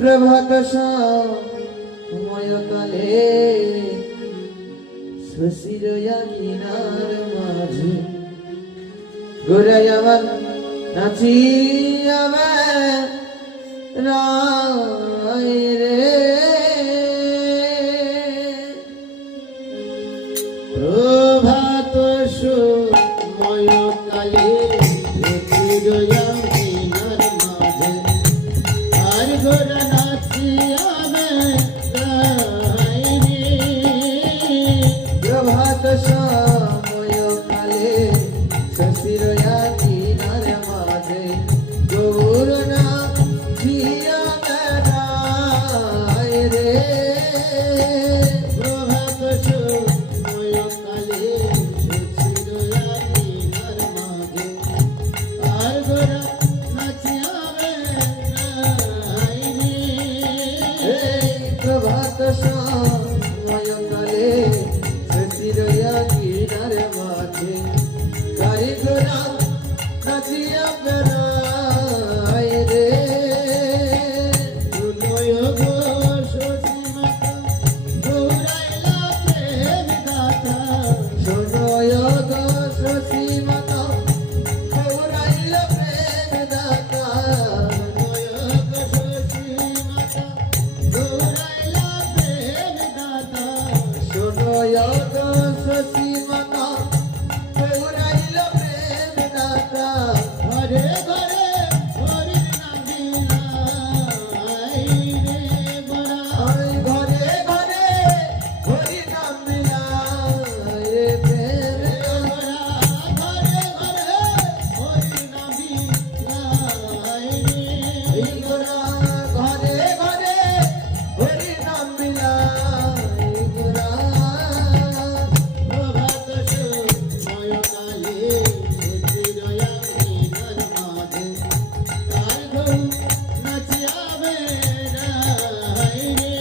প্রভাত সময়কালে শশীর আঙিনার মাঝে গোরাই আমার নাচিয়া রায় রে প্রভাত সময়কালে শশীর আঙিনার মাঝে আর গোরা নাচিয়া রায় রে প্রভাত সময়কালে শশীর আঙিনার মাঝে গৌর নাচিয়া রায় রে প্রভাত সময়কালে শশীর আঙিনার মাঝে আর গোরা নাচিয়া রায় রে প্রভাত সময়কালে শশীর আঙিনার মাঝে কারি গোরা নাচিয়া রায় রে শুনয় গো শশী মাতা গৌরাইলা প্রেম দাতা শুনয় গো শশী মাতা গৌরাইলা প্রেম দাতা শুনয় গো শশী মাতা গৌরাইলা প্রেম দাতা শুনয় গো শশী মাতা গৌরাইলা প্রেম দাতা ঘরে ঘরে হরির নাম বিলায় রে গোরা ঘরে ঘরে হরির নাম বিলায় রে প্রেম গোরা ঘরে ঘরে হরির নাম বিলায় রে গোরা ঘরে ঘরে হরির নাম বিলায় গোরা প্রভাত সময়কালে শশীর আঙিনার মাঝে কার গৌ নাচিয়া বেড়ায় রে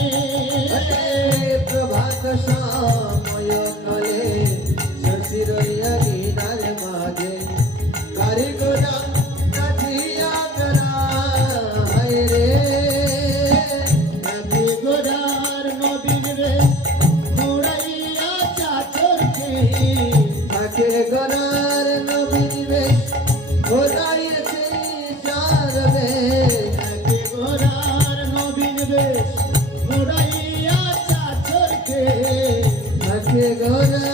প্রভাত সময়কালে শশীর আঙিনার মাঝে কার গোরা নাচিয়া বেড়ায় রে নাচি গোরার নবীন রে ঘুরাইয়া চাচরকে থাকে গোরার নবীন বেশ ঘোরাইছে চার বেশ থাকে গোরার নবীন বেশ ঘুরাইয়া চাচরকে থাকে গোরা